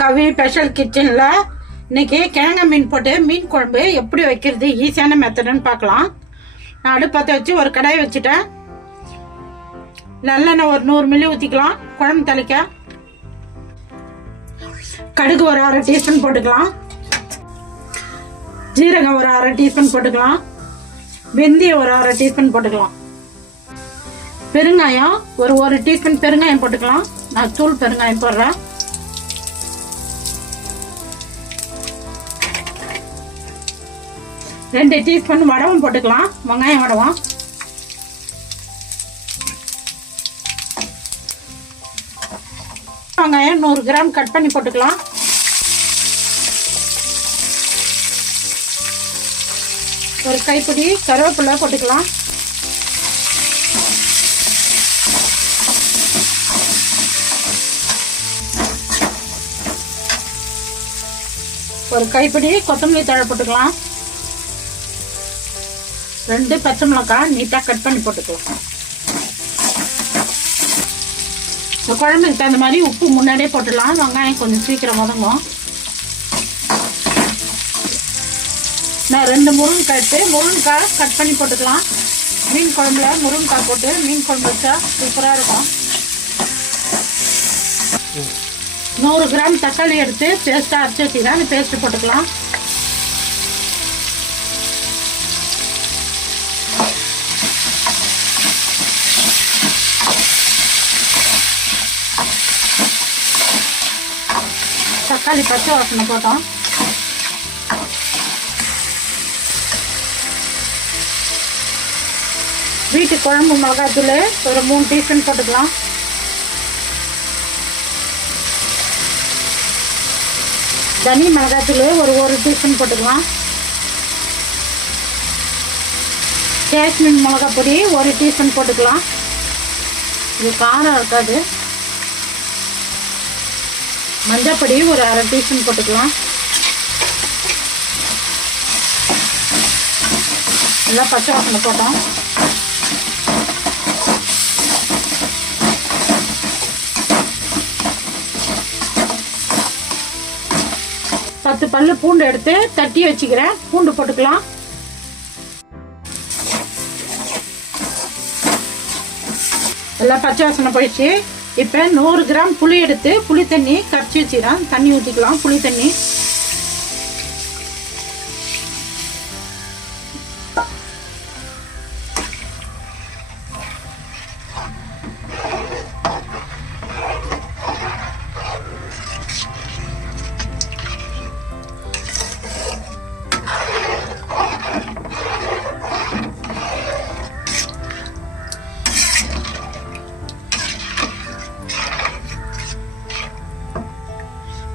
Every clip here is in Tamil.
கவி ஸ்பெஷல் கிச்சன்ல இன்னைக்கு கிழங்கு மீன் போட்டு மீன் குழம்பு எப்படி வைக்கிறது ஈஸியான மெத்தடுன்னு பார்க்கலாம். நான் அடுப்பத்தை வச்சு ஒரு கடாயை வச்சுட்டேன். நல்லெண்ணெய் ஒரு 100 மில்லி ஊற்றிக்கலாம். குழம்பு தலைக்க கடுகு ஒரு 1/2 டீஸ்பூன் போட்டுக்கலாம். ஜீரகம் ஒரு 1/2 டீஸ்பூன் போட்டுக்கலாம். வெந்தயம் ஒரு 1/2 டீஸ்பூன் போட்டுக்கலாம். பெருங்காயம் ஒரு 1 டீஸ்பூன் பெருங்காயம் போட்டுக்கலாம். நான் தூள் பெருங்காயம் போடுறேன். ரெண்டு டீஸ்பூன் வடகம் போட்டுக்கலாம். வெங்காயம் வடகம் வெங்காயம் 100 கிராம் கட் பண்ணி போட்டுக்கலாம். ஒரு கைப்பிடி கருவேப்பிலை போட்டுக்கலாம். ஒரு கைப்பிடி கொத்தமல்லி தழை போட்டுக்கலாம். 2 பச்சை மிளகாய் நீட்டாக கட் பண்ணி போட்டுக்கலாம். இந்த குழம்புக்கு தகுந்த மாதிரி உப்பு முன்னாடியே போட்டுடலாம். வெங்காயம் கொஞ்சம் சீக்கிரம் வதங்கும். நான் 2 முருங்கைக்காய் கட் பண்ணி போட்டுக்கலாம். மீன் குழம்புல முருங்கைக்காய் போட்டு மீன் குழம்பு வச்சா சூப்பராக இருக்கும். 100 கிராம் தக்காளி எடுத்து பேஸ்ட்டாக அரைச்சி வச்சுக்கலாம். அந்த பேஸ்ட்டு போட்டுக்கலாம். தக்காளி பச்சை வாசனை போட்டோம். வீட்டு குழம்பு மிளகாத்தூள் ஒரு 3 டீஸ்பூன் போட்டுக்கலாம். தனி மிளகாத்தூள் ஒரு 1 டீஸ்பூன் போட்டுக்கலாம். காஷ்மீர் மிளகா பொடி 1 டீஸ்பூன் போட்டுக்கலாம். இது காரம் இருக்காது. மஞ்சள் பொடி ஒரு 1/2 டீஸ்பூன் போட்டுக்கலாம். நல்லா பச்சை வாசனை போட்டோம். பத்து பல்லு பூண்டு எடுத்து தட்டி வச்சுக்கிறேன். பூண்டு போட்டுக்கலாம். எல்லாம் பச்சை வாசனை போயிடுச்சு. இப்போ 100 கிராம் புளி எடுத்து புளி தண்ணி கரைச்சி வச்சுக்கிறேன். தண்ணி ஊற்றிக்கலாம். புளி தண்ணி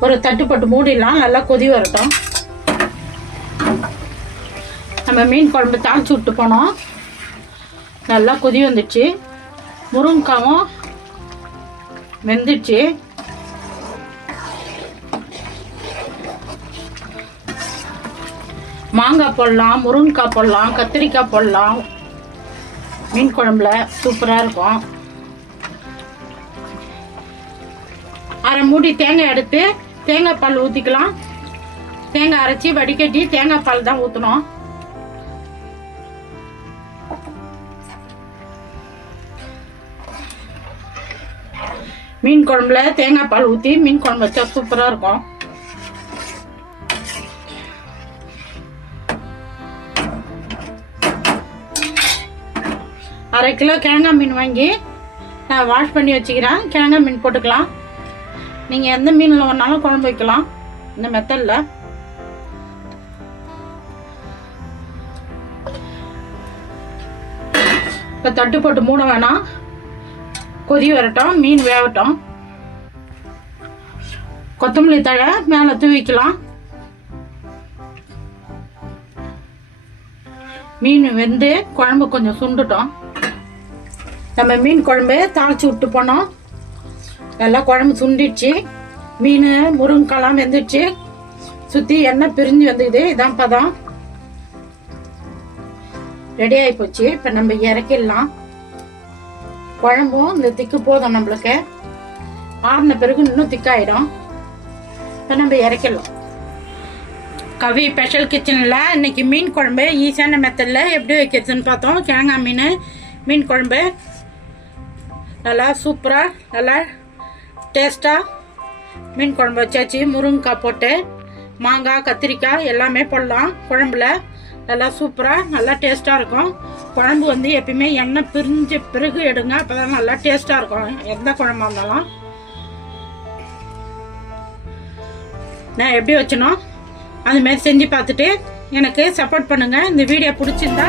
ஒரு தட்டு போட்டு மூடிடலாம். நல்லா கொதி வரட்டும். நம்ம மீன் குழம்பு தாளிச்சு விட்டு போனோம். நல்லா கொதி வந்துடுச்சு. முருங்கைக்காவும் வெந்துடுச்சு. மாங்காய் போடலாம், முருங்கைக்காய் போடலாம், கத்திரிக்காய் போடலாம். மீன் குழம்புல சூப்பராக இருக்கும். 1/2 மூடி தேங்காய் எடுத்து தேங்காய் பால் ஊற்றிக்கலாம். தேங்காய் அரைச்சி வடிகட்டி தேங்காய் பால் தான் ஊற்றணும். மீன் குழம்புல தேங்காய் பால் ஊற்றி மீன் குழம்பு வச்சா சூப்பராக இருக்கும். அரை கிலோ கிழங்காய் மீன் வாங்கி நான் வாஷ் பண்ணி வச்சுக்கிறேன். கிழங்காய் மீன் போட்டுக்கலாம். நீங்கள் எந்த மீனில் வேணாலும் குழம்பு வைக்கலாம் இந்த மெத்தடில். இப்போ தட்டு போட்டு மூட வேணாம். கொதி வரட்டும். மீன் வேகட்டும். கொத்தமல்லி தழை மேலே தூவிக்கலாம். மீன் வெந்து குழம்பு கொஞ்சம் சுண்டுட்டோம். நம்ம மீன் குழம்பு தாளிச்சு விட்டு போனோம். நல்லா குழம்பு சுண்டிடுச்சு. மீன் முருங்கைக்காலாம் வெந்துடுச்சு. சுற்றி எண்ணெய் பிரிஞ்சு வந்துக்குது. இதான் பதம். ரெடி ஆகி போச்சு. இப்போ நம்ம இறக்கிடலாம். குழம்பும் இந்த திக்கு போதும் நம்மளுக்கு. ஆறின பிறகு இன்னும் திக்காயிடும். இப்போ நம்ம இறக்கிடலாம். கவி ஸ்பெஷல் கிச்சனில் இன்னைக்கு மீன் குழம்பு ஈஸியான மெத்தடில் எப்படி வைக்கிறதுன்னு பார்த்தோம். கிழங்காய் மீன் குழம்பு நல்லா சூப்பராக நல்லா டேஸ்ட்டாக மீன் குழம்பு வச்சாச்சு. முருங்கைக்காய் போட்டு மாங்காய் கத்திரிக்காய் எல்லாமே போடலாம் குழம்புல. நல்லா சூப்பராக நல்லா டேஸ்ட்டாக இருக்கும். குழம்பு வந்து எப்பயுமே எண்ணெய் பிரிஞ்ச பிறகு எடுங்க, அப்போ தான் நல்லா டேஸ்ட்டாக இருக்கும் எந்த குழம்பா இருந்தாலும். நான் எப்படி வச்சனோ அதுமாரி செஞ்சு பார்த்துட்டு எனக்கு சப்போர்ட் பண்ணுங்கள். இந்த வீடியோ பிடிச்சிருந்தா